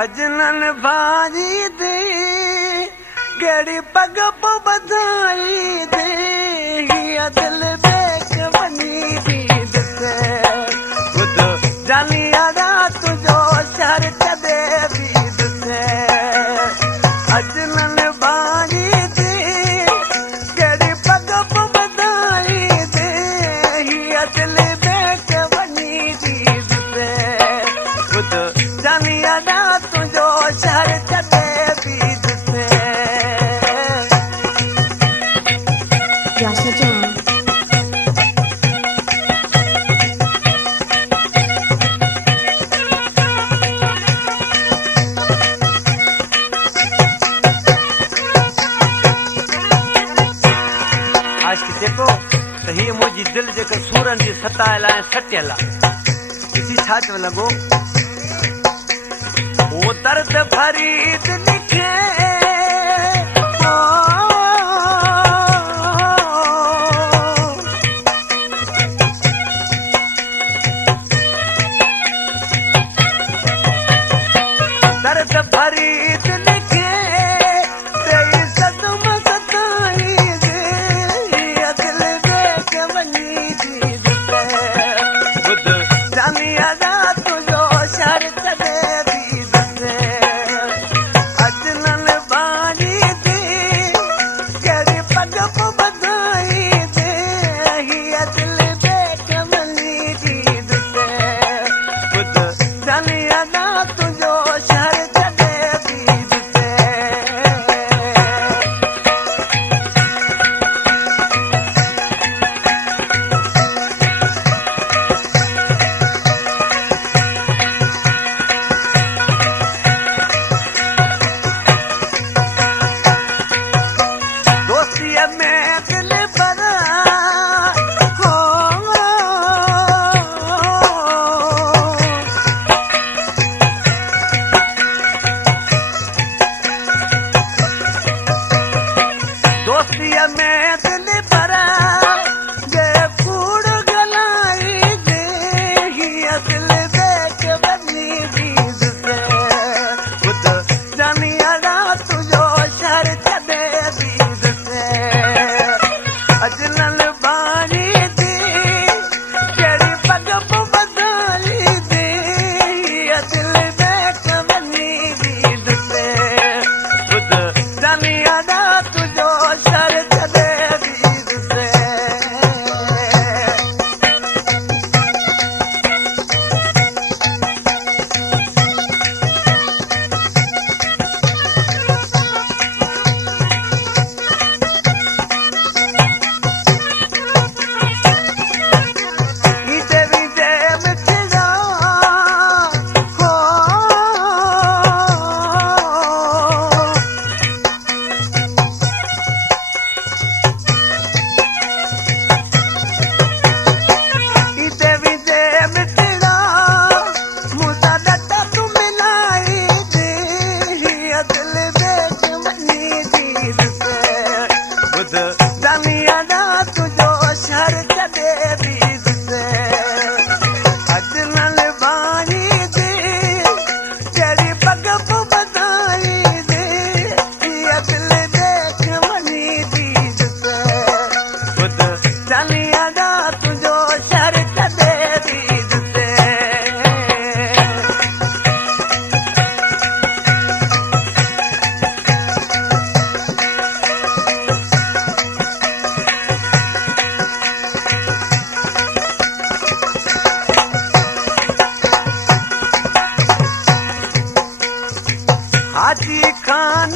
अजनन भारी दे केड़ी पग पो बधाई दे हिया दिल बेक बनी दी दसे खुद जानी आदा तुझो शहर कदे भी दसे अजनन भारी दे केड़ी पग पो बधाई दे हिया दिल बेक बनी दी दसे खुद जानी आदा तुझो शहर कदे भी दसे Yasha John. आज जेको त हीअ मुंहिंजी दिलि जेका सूरनि जी सतायल ऐं सटियल आहे ॾिसी छा चवणु लॻो ओ दर्द फरीद लिखे दर्द फरीद लिखे तेरी सदम सताई दे हिया दिल बेक बनी दी दसे खुद जानी आदा तुझो शहर कदे भी दसे अजनन बानी दे केड़ी पग पो बधाई दे हिया दिल बेक बनी दी दसे खुद जानी आदा तुझो शहर कदे भी दसे दोस्तीअ में दिल भरा हो दोस्तीअ में दिल भरा जे कूड़ गलाई दे हिया दिल बेक बनी दी दसे खुद जानी आदा तुझो शहर कदे भी दसे अजनन बानी दे केड़ी पग पो बधाई दे हिया दिल बेक बनी दी दसे खुद जानी आदा तुझो शहर कदे भी दसे ईते वीते मिठड़ा हो ईते वीते मिठड़ा मुसा डटा तू मिलाई दे हिया दिल बेक बनी दी दसे खुद जानी आदा तुझो शहर कदे भी दसे अजनन बानी दे केड़ी पग पो बधाई दे हिया दिल बेक बनी दी दसे खुद जानी आदा तुझो शहर कदे भी दसे हाजी खान